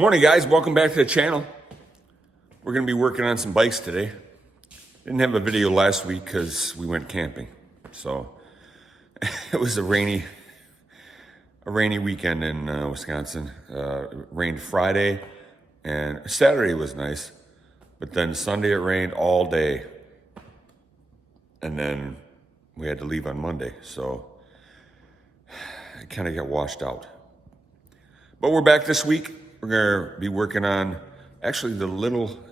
Morning guys, welcome back to the channel. We're going to be working on some bikes today. Didn't have a video last week because we went camping. So it was a rainy weekend in Wisconsin. It rained Friday and Saturday was nice, but then Sunday it rained all day. And then we had to leave on Monday, so it kind of got washed out. But we're back this week. We're gonna be working on, actually the little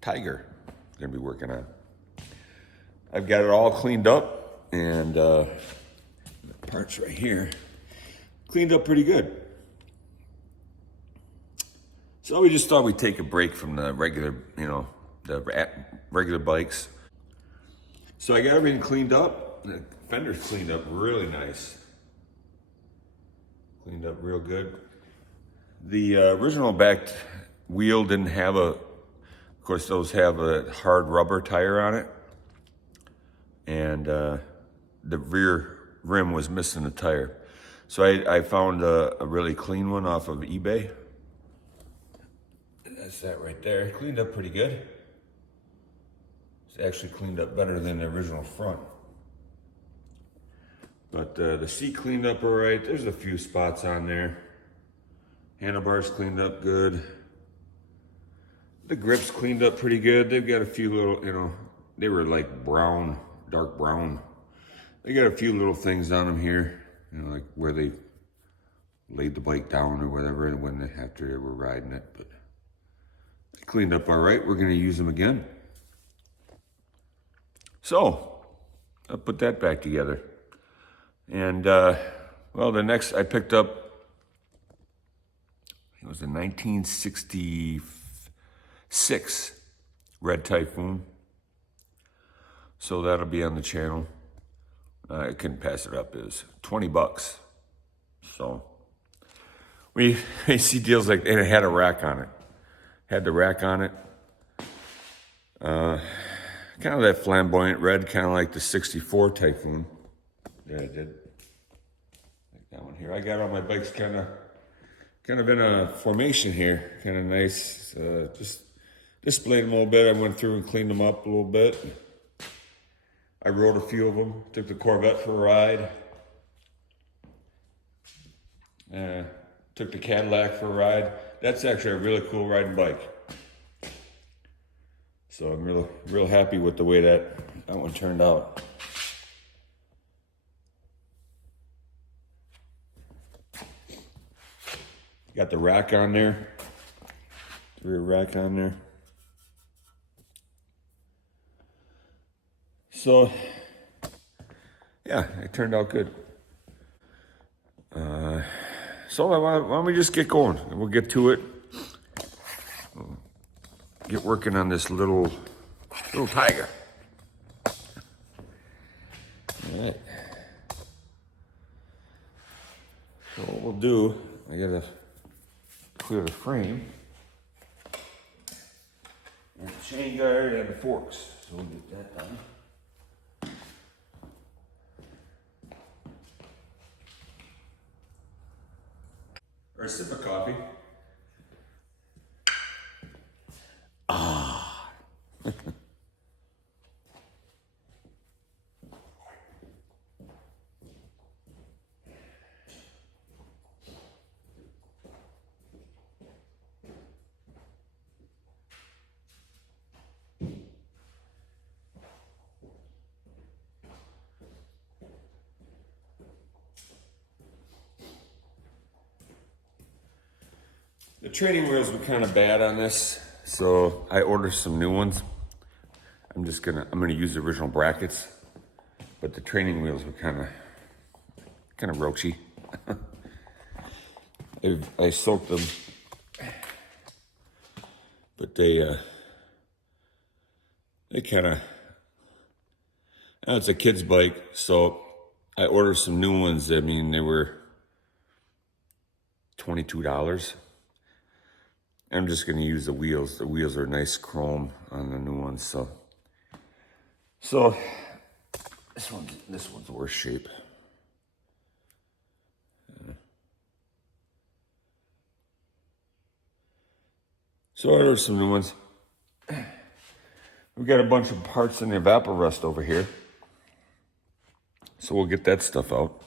Tiger we're gonna be working on. I've got it all cleaned up and the parts right here, cleaned up pretty good. So we just thought we'd take a break from the regular, the regular bikes. So I got everything cleaned up. The fender's cleaned up really nice. Cleaned up real good. The original back wheel didn't have of course those have a hard rubber tire on it. And the rear rim was missing a tire. So I found a really clean one off of eBay. That's that right there. Cleaned up pretty good. It's actually cleaned up better than the original front. But the seat cleaned up all right. There's a few spots on there. Handlebars cleaned up good. The grips cleaned up pretty good. They've got a few little, they were like brown, dark brown. They got a few little things on them here, like where they laid the bike down or whatever after they were riding it. But they cleaned up all right. We're gonna use them again. So I'll put that back together. And well, the next I picked up, it was a 1966 Red Typhoon. So that'll be on the channel. I couldn't pass it up. It was 20 bucks. So we see deals like, and it had a rack on it. Had the rack on it. Kind of that flamboyant red, kind of like the 64 Typhoon. Yeah, I did. Like that one here. I got all my bikes kind of in a formation here. Kind of nice. Just displayed them a little bit. I went through and cleaned them up a little bit. I rode a few of them. Took the Corvette for a ride. Took the Cadillac for a ride. That's actually a really cool riding bike. So I'm real happy with the way that one turned out. Got the rack on there, the rear rack on there. So, yeah, it turned out good. So why don't we just get going? And we'll get to it. Get working on this little Tiger. All right. So what we'll do, I gotta clear the frame, and the chain guard and the forks. So we'll get that done. Or a sip of coffee. The training wheels were kind of bad on this, so I ordered some new ones. I'm gonna use the original brackets, but the training wheels were kind of roachy. I soaked them, but they kind of. It's a kid's bike, so I ordered some new ones. I mean, they were $22. I'm just going to use the wheels. The wheels are nice chrome on the new ones, so this one's worse shape. So there's some new ones. We've got a bunch of parts in the evaporust over here. So we'll get that stuff out.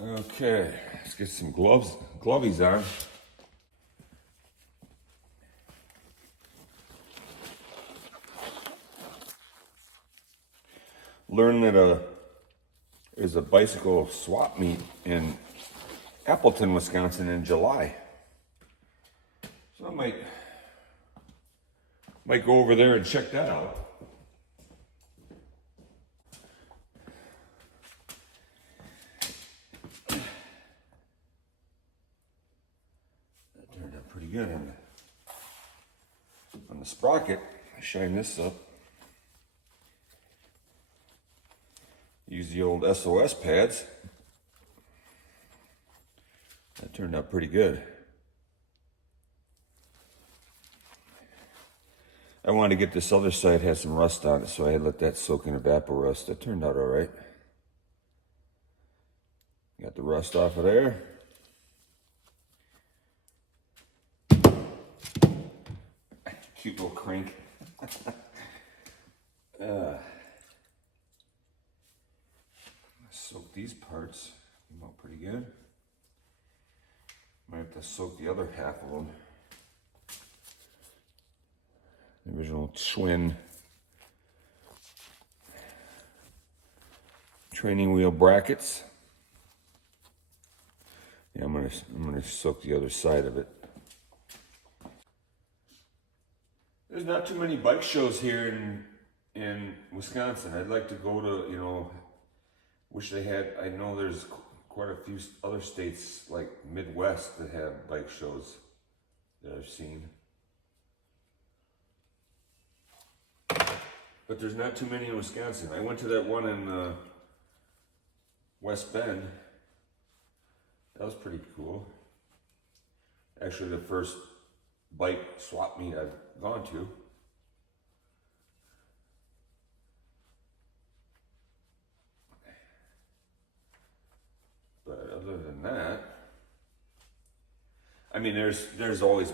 Okay, let's get some glovies on. Learned that there's a bicycle swap meet in Appleton, Wisconsin in July. So I might go over there and check that out. That turned out pretty good on the sprocket. I shine this up. Use the old SOS pads. That turned out pretty good. I wanted to get this other side, had some rust on it, so I had let that soak in evaporust. That turned out all right. Got the rust off of there. Cute little crank. Soak these parts. Came out pretty good. Might have to soak the other half of them. The original Schwinn training wheel brackets. Yeah, I'm gonna soak the other side of it. There's not too many bike shows here in Wisconsin. I'd like to go to, wish they had. I know there's quite a few other states like Midwest that have bike shows that I've seen. But there's not too many in Wisconsin. I went to that one in West Bend. That was pretty cool. Actually, the first bike swap meet I've gone to. But other than that, I mean, there's always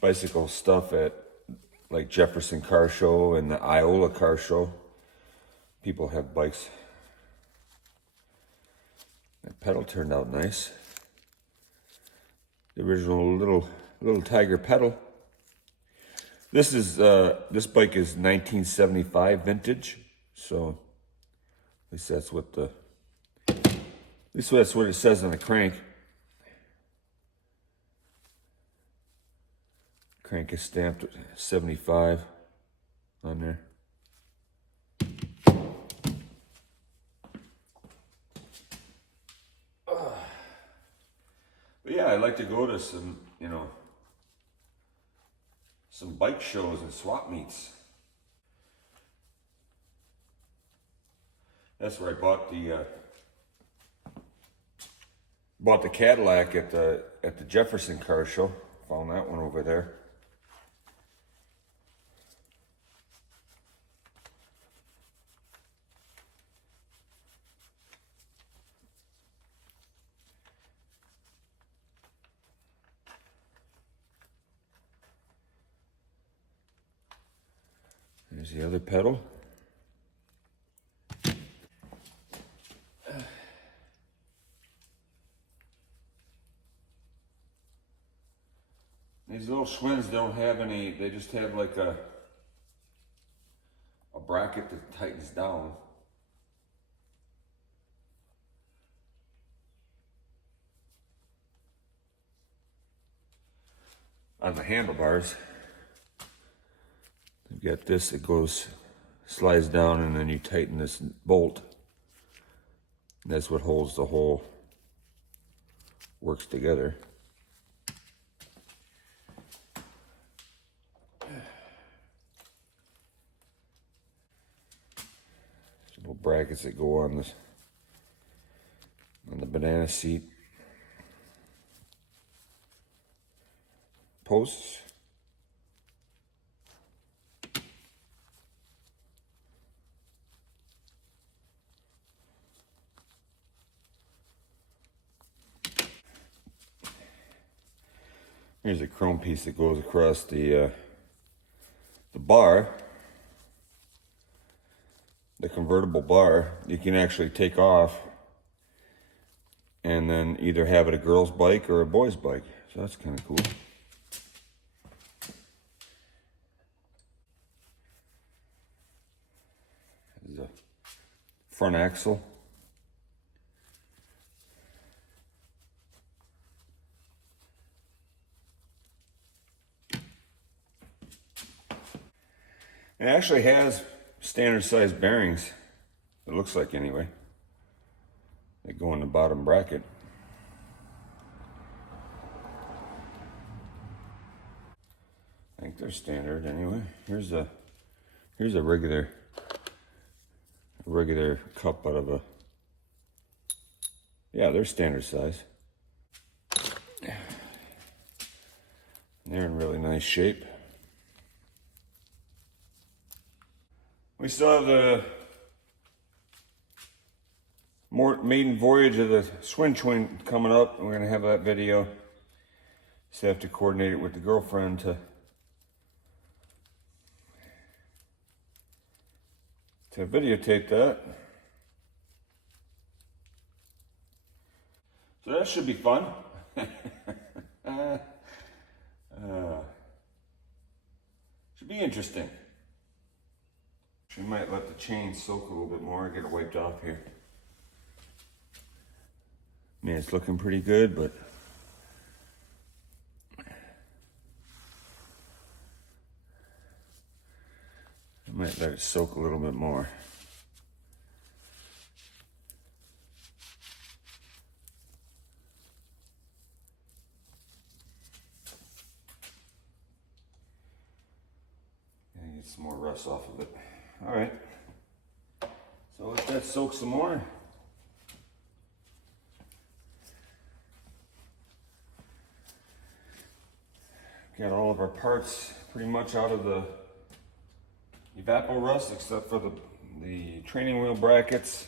bicycle stuff at like Jefferson Car Show and the Iola Car Show. People have bikes. That pedal turned out nice. The original little Tiger pedal. This bike is 1975 vintage, so at least that's what it says on the crank. Crank is stamped at 75 on there. But yeah, I'd like to go to some bike shows and swap meets. That's where I bought the Cadillac at the Jefferson Car Show. Found that one over there. There's the other pedal. These little Schwinns don't have any, they just have like a bracket that tightens down. On the handlebars. You've got this, it slides down, and then you tighten this bolt. That's what holds the whole, works together. Little brackets that go on the banana seat posts. Here's a chrome piece that goes across the bar, the convertible bar. You can actually take off and then either have it a girl's bike or a boy's bike. So that's kind of cool. There's a front axle. It actually has standard size bearings, it looks like anyway. They go in the bottom bracket. I think they're standard anyway. Here's a regular cup out of a, yeah, they're standard size. They're in really nice shape. We still have the maiden voyage of the Schwinn coming up. We're gonna have that video. Just have to coordinate it with the girlfriend to videotape that. So that should be fun. Should be interesting. She might let the chain soak a little bit more. Get it wiped off here. I mean, it's looking pretty good, but I might let it soak a little bit more. And get some more rust off of it. All right. So let that soak some more. Got all of our parts pretty much out of the evapor rust, except for the training wheel brackets.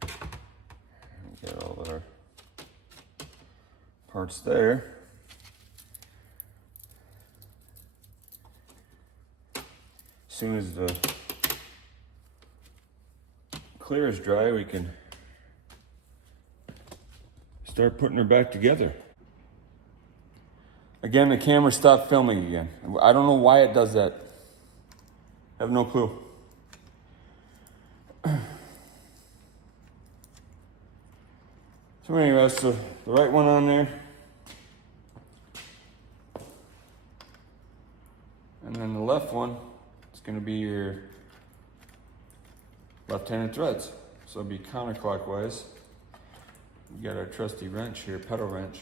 Got all of our parts there. As soon as the clear is dry, we can start putting her back together. Again, the camera stopped filming again. I don't know why it does that. I have no clue. So anyway, that's the right one on there. And then the left one, it's gonna be your left-handed threads. So it'll be counterclockwise. We got our trusty wrench here, pedal wrench.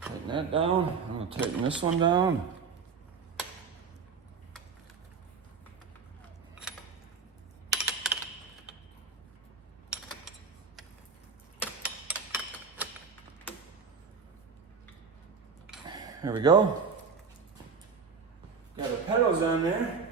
Tighten that down. I'm gonna tighten this one down. There we go. Got the pedals on there.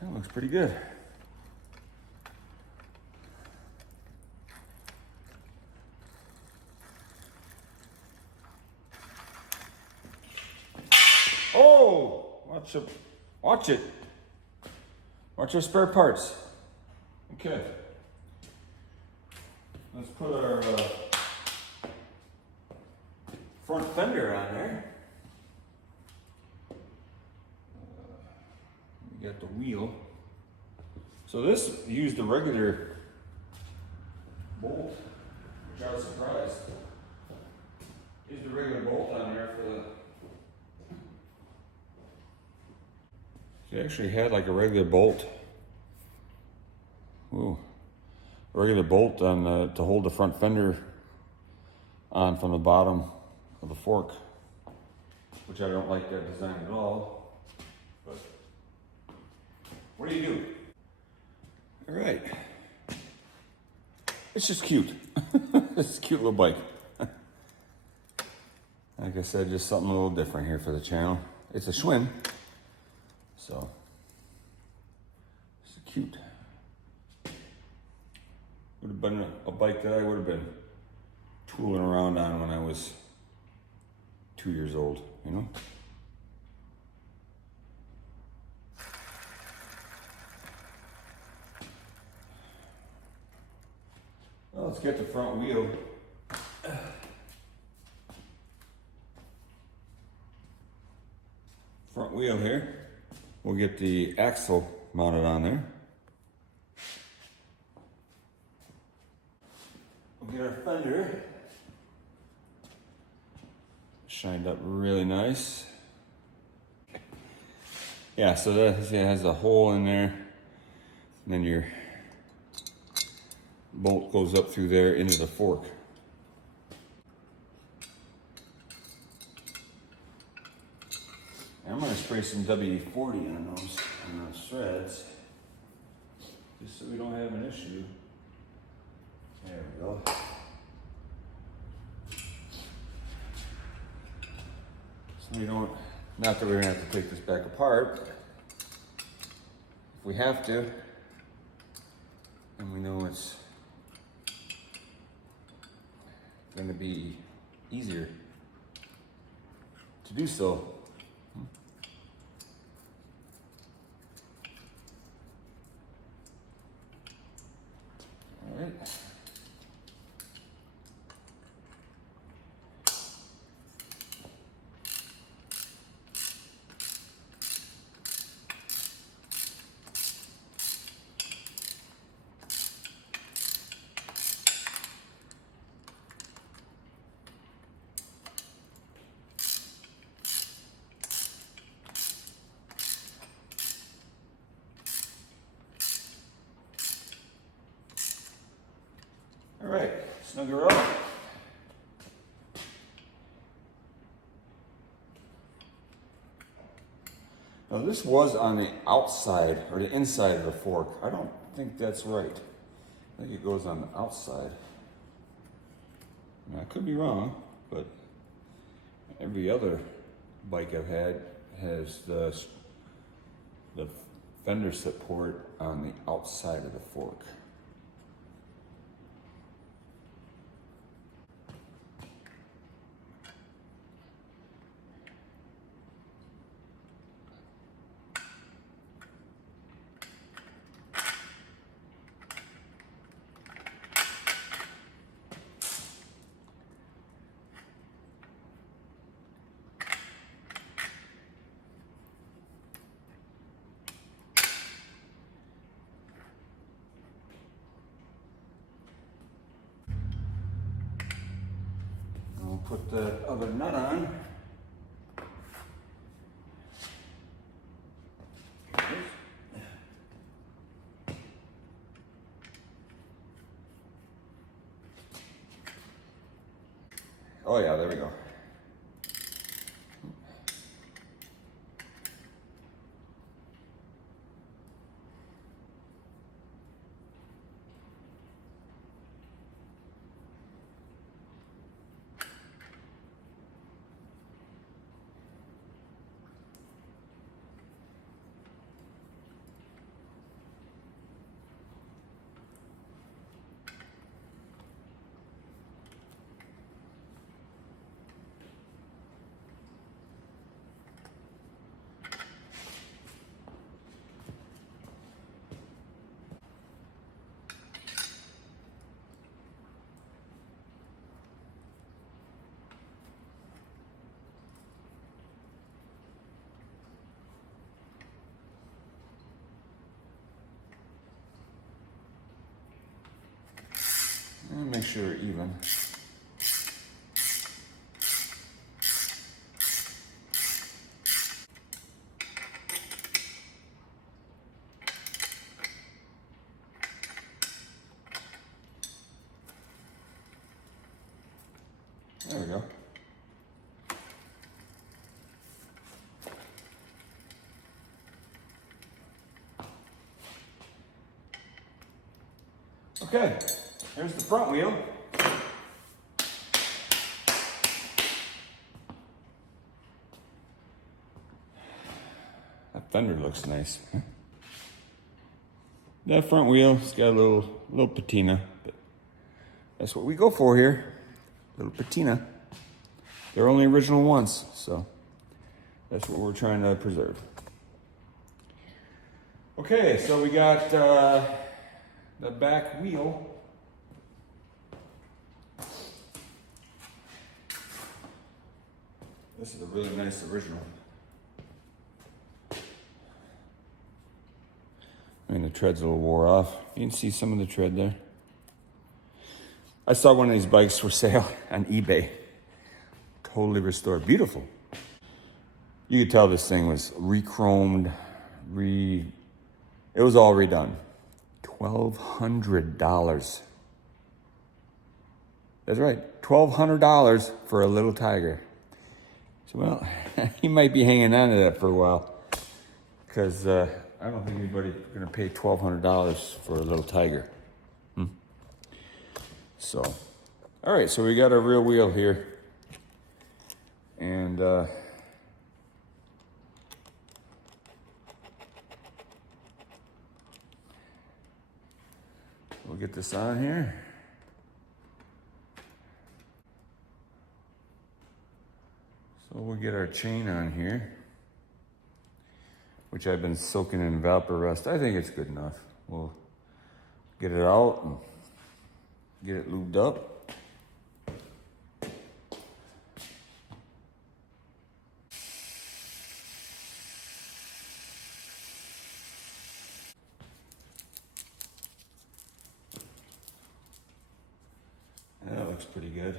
That looks pretty good. Oh, watch it. Watch our spare parts. Okay. Let's put our front fender on there. We got the wheel. So this used a regular bolt, which I was surprised. Used a regular bolt on there for It actually had like a regular bolt. Ooh. A regular bolt on to hold the front fender on from the bottom of the fork, which I don't like that design at all. But what do you do? All right. It's just cute. It's a cute little bike. Like I said, just something a little different here for the channel. It's a Schwinn, so it's cute. Would have been a bike that I would have been tooling around on when I was 2 years old, you know? Well, let's get the front wheel. Front wheel here. We'll get the axle mounted on there. We'll get our fender shined up really nice. Yeah, so that has a hole in there, and then your bolt goes up through there into the fork. And I'm going to spray some WD-40 on those threads, just so we don't have an issue. There we go. So we don't, not that we're gonna have to take this back apart, but if we have to, and we know it's gonna be easier to do so. All right. All right, snug her up. Now this was on the outside or the inside of the fork. I don't think that's right. I think it goes on the outside. Now, I could be wrong, but every other bike I've had has the fender support on the outside of the fork. I'll put the other nut on. Oh yeah, there we go. And make sure they're even. There we go. Okay, here's the front wheel. That fender looks nice. Huh? That front wheel's got a little patina, but that's what we go for here. Little patina. They're only original ones, so that's what we're trying to preserve. Okay, so we got the back wheel. This is a really nice original. I mean, the tread's a little wore off. You can see some of the tread there. I saw one of these bikes for sale on eBay. Totally restored. Beautiful. You could tell this thing was re-chromed, it was all redone. $1,200. That's right, $1,200 for a little Tiger. So, well, he might be hanging on to that for a while, because I don't think anybody's gonna pay $1,200 for a little Tiger. So, all right, so we got our rear wheel here, and we'll get this on here. So we'll get our chain on here, which I've been soaking in Vapor Rust. I think it's good enough. We'll get it out and get it lubed up. That looks pretty good.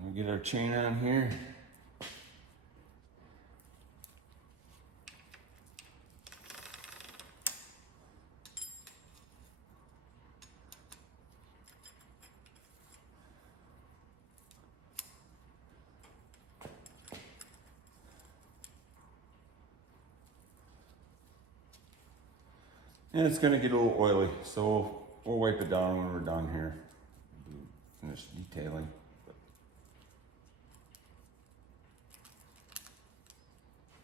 We'll get our chain on here. And it's gonna get a little oily, so we'll wipe it down when we're done here. Finish detailing.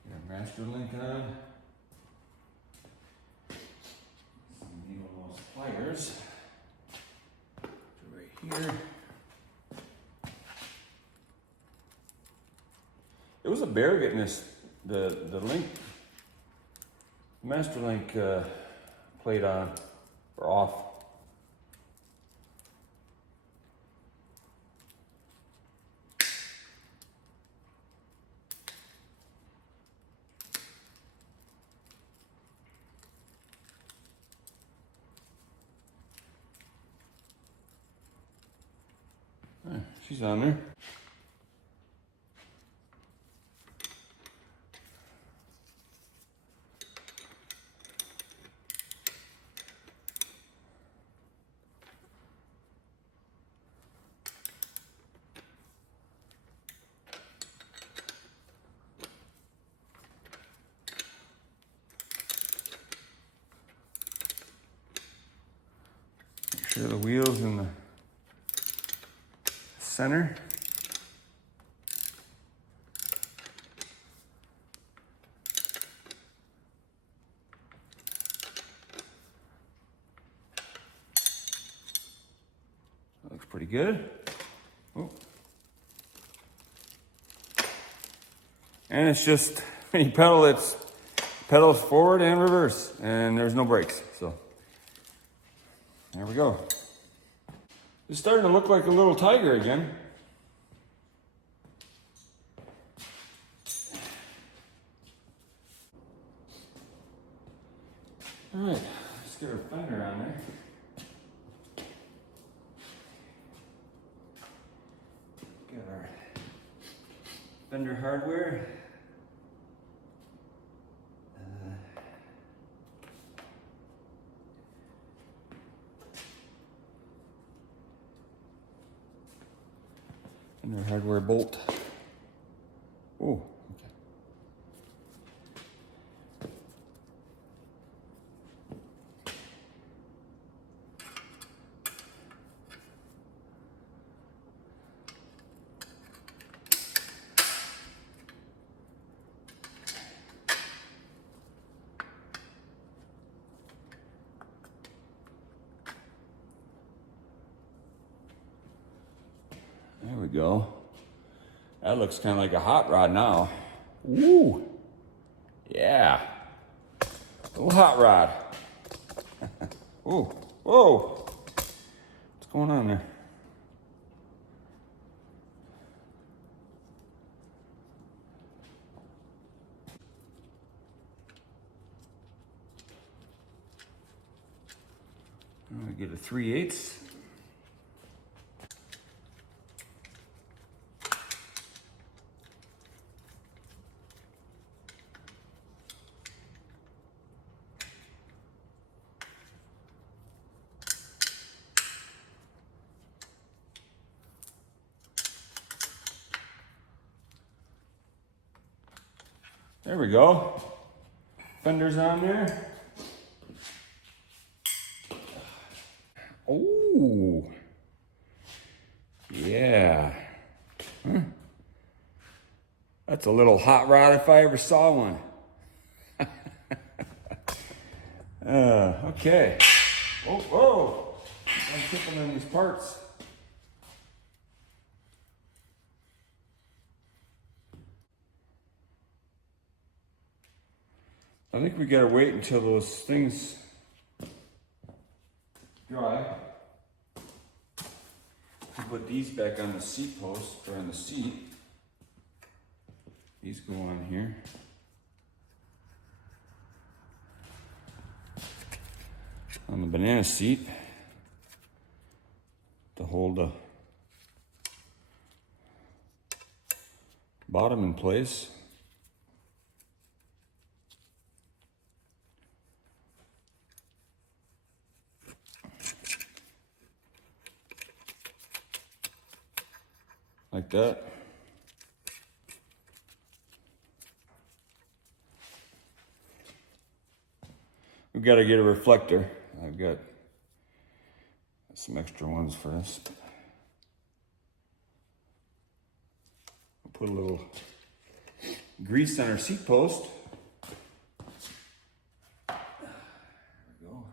Get our master link on. Need one of those pliers. Right here. It was a bear getting this, the link, master link plate on or off. She's on there. Make sure the wheel's in the center. That looks pretty good. Oh. And it's just, when you pedal, it's pedals forward and reverse, and there's no brakes, so there we go. It's starting to look like a little Tiger again. All right, let's get our fender on there. Get our fender hardware. hardware bolt. Oh, okay. There we go. That looks kind of like a hot rod now. Ooh, yeah. Little hot rod. Ooh, whoa. What's going on there? I'm gonna get a 3/8. There we go. Fenders on there. Oh, yeah. Huh. That's a little hot rod if I ever saw one. Okay. Oh, whoa. I'm tripping on these parts. I think we gotta wait until those things dry. Put these back on the seat post, or on the seat. These go on here. On the banana seat to hold the bottom in place. Like that. We've got to get a reflector. I've got some extra ones for this. I'll put a little grease on our seat post. There we go.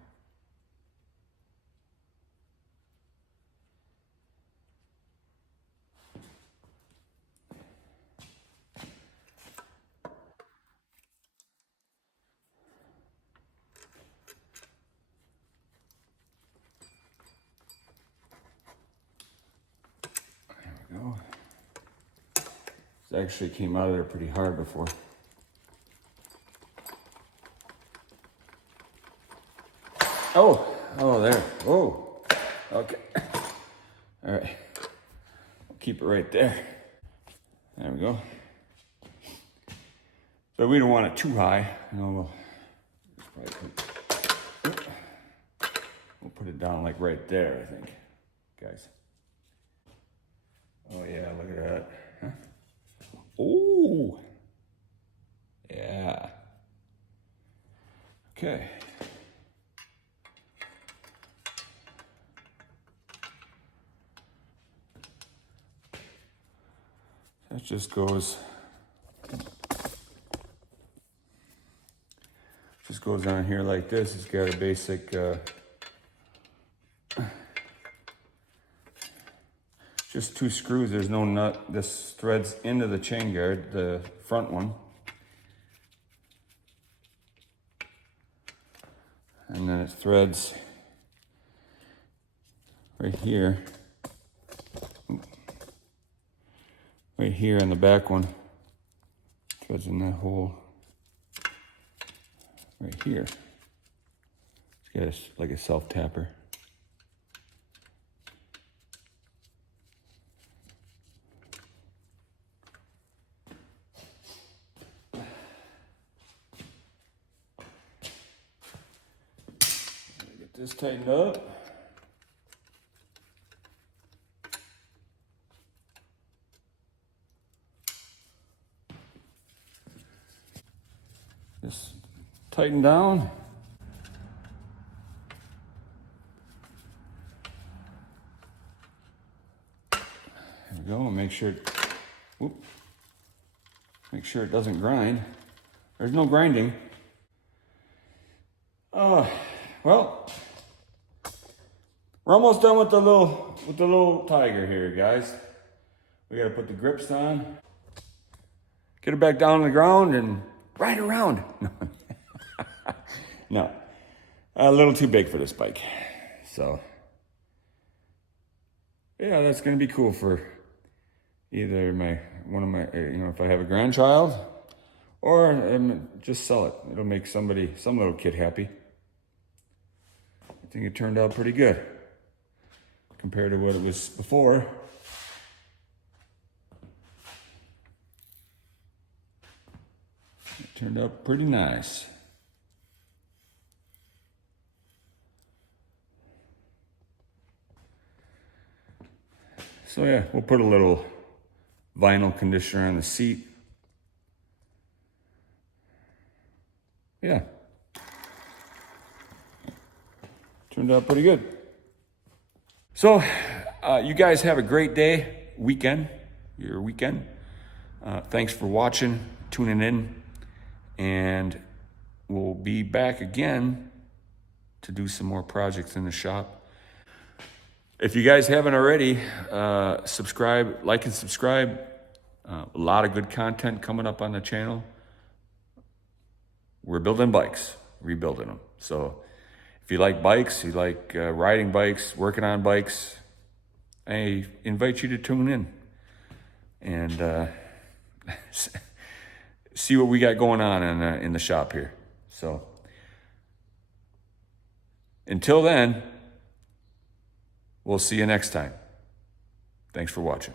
Go. This actually came out of there pretty hard before. Oh, there. Oh, okay. All right. I'll keep it right there. There we go. So we don't want it too high. We'll put it down like right there, I think, guys. Oh yeah, look at that. Huh? Oh, yeah. Okay. That just goes on here like this. It's got a basic just 2 screws. There's no nut. This threads into the chain guard, the front one. And then it threads right here. Right here on the back one. Threads in that hole. Right here. It's got like a self-tapper. Get this tightened up. Just tighten down. There we go. Make sure it doesn't grind. There's no grinding. Well, we're almost done with the little tiger here, guys. We gotta put the grips on, get it back down on the ground, and ride around. No, a little too big for this bike. So, yeah, that's gonna be cool for either if I have a grandchild, or just sell it. It'll make some little kid happy. I think it turned out pretty good compared to what it was before. It turned out pretty nice. So yeah, we'll put a little vinyl conditioner on the seat. Yeah. Turned out pretty good. So, you guys have a great day, your weekend. Thanks for watching, tuning in, and we'll be back again to do some more projects in the shop. If you guys haven't already, like and subscribe. A lot of good content coming up on the channel. We're building bikes, rebuilding them. So if you like bikes, you like riding bikes, working on bikes, I invite you to tune in and see what we got going on in the shop here. So until then, we'll see you next time. Thanks for watching.